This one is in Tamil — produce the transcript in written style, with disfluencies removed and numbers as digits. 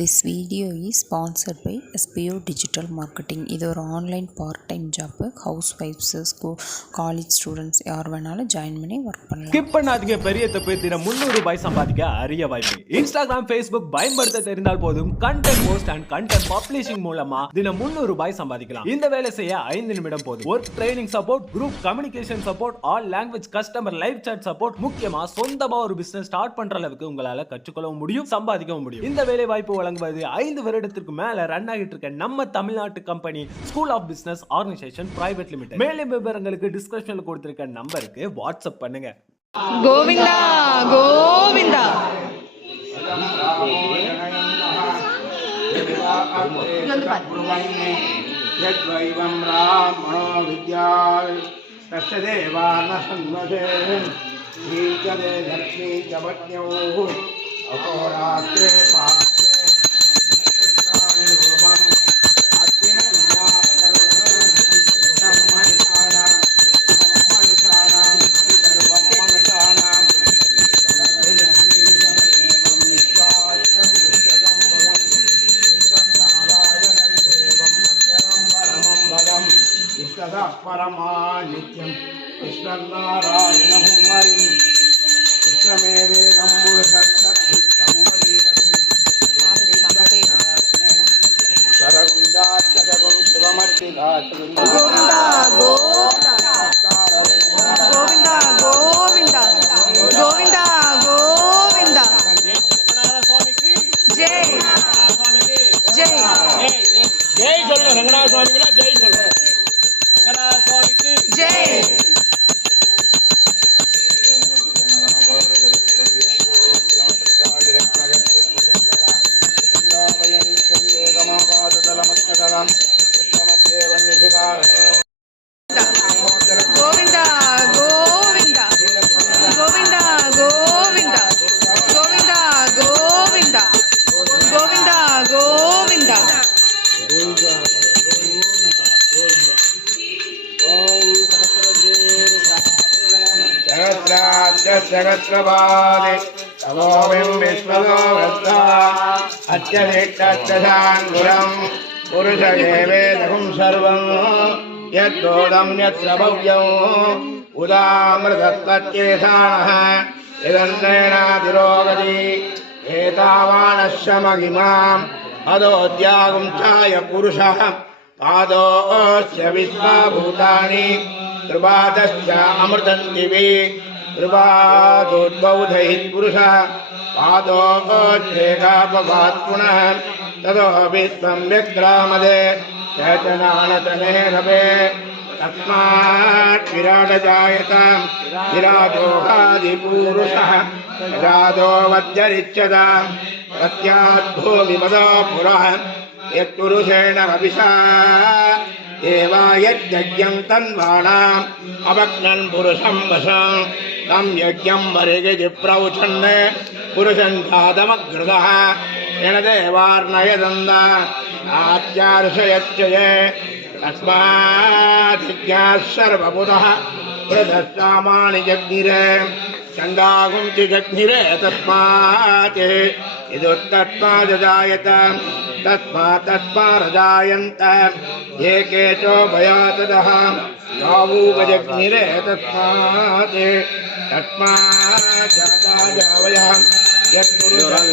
This video is sponsored by SPO Digital Marketing. இது ஒரு online part time job. House wife's, college students யார் வேணாலும் ஜாயின் பண்ணி ஒர்க் பண்ணலாம். ஸ்கிப் பண்ணாதீங்க. பெரிய தப்பு. தினம் 300 ரூபாய் சம்பாதிக்க அரிய வாய்ப்பு. இன்ஸ்டாகிராம், ஃபேஸ்புக் பயன்படுத்த தெரிந்தால் போதும் content post and content publishing மூலமா தினம் 300 ரூபாய் சம்பாதிக்கலாம். இந்த வேலை செய்ய 5 நிமிடம் போதும். Work training support, group communication support, all language customer live chat support, முக்கியமா சொந்தமா ஒரு பிசினஸ் ஸ்டார்ட் பண்ற அளவுக்கு உங்களால கற்றுக்கொள்ளவும் முடியும், சம்பாதிக்கவும் முடியும். இந்த வேலை வாய்ப்பு வழங்குவது 5 வருடத்திற்கு மேல ரன் ஆகிட்டு இருக்க நம்ம தமிழ்நாட்டு company school of business organisation private limited. மேலும் விவரங்களுக்கு டிஸ்கிரிப்ஷன்ல கொடுத்திருக்க நம்பருக்கு வாட்ஸ்அப் பண்ணுங்க. கோவிந்தா கோவிந்தா यद्वैवं ब्राह्मणो विद्यात् तस्य देवान सन्वदे नीचदे लक्ष्मी च पत्न्यौ अहोरात्रे पात्रे नक्षत्राणि परमानित्यं कृष्णनारायणं हरिं कृष्णमेवेदं पुरुषत्तं सरगुंडाचरगुं शिवमर्तिदाचरगुं गोविंदा गोविंदा गोविंदा गोविंदा गोविंदा जय जय ஜெய் சொல்லணும். ரங்கநாத சுவாமிகளா ஜெய் சொல்லணும். ரங்கநாத சுவாமிக்கு जय गोविंदा गोविंदा गोविंदा गोविंदा गोविंदा गोविंदा गोविंदा गोविंदा सहस्रपादे तमोऽयं विश्वतो वृत्ता अत्यधिष्ठच्चाङ्गुरं पुरुषदेवेदं सर्वं यद्दोदं यत्र भव्यं उदामृतत्वच्चेषाणः यदन्नेनातिरोगति एतावानस्य महिमाम् अदोद्यागं चाय पुरुषः पादोऽस्य विश्वभूतानि कृपादश्च अमृतं दिवि कृपादोद्बौधैः पुरुषः पादोऽच्छेकापवात् पुनः ततो विश्वं व्यक्रामदे चैतनानतने रवे तस्मात् विराटजायत विराजोहादिपुरुषः विराजो वज्जरिच्यत प्रत्याद्भूमिमदो पुरः यत्पुरुषेण रविषा एवा यज्ञं तन्वाणाम् अवक्नन् पुरुषं वशं तं यज्ञं वरिगिति प्रवचन् पुरुषं जातमग्रदः येन देवार्णयदन्द आत्यार्षयच्चये तस्मात् यज्ञाः सर्वभूतः प्रदस्सामानि जग्निरे चण्डागुंसि जग्निरे तस्मात् इदुत्तस्मादजायत तस्मात् तस्मारजायन्त एके चोभयातदः गावूगजग्निरे तस्मात् तस्मात् जाता जावयः यत्पुरुषं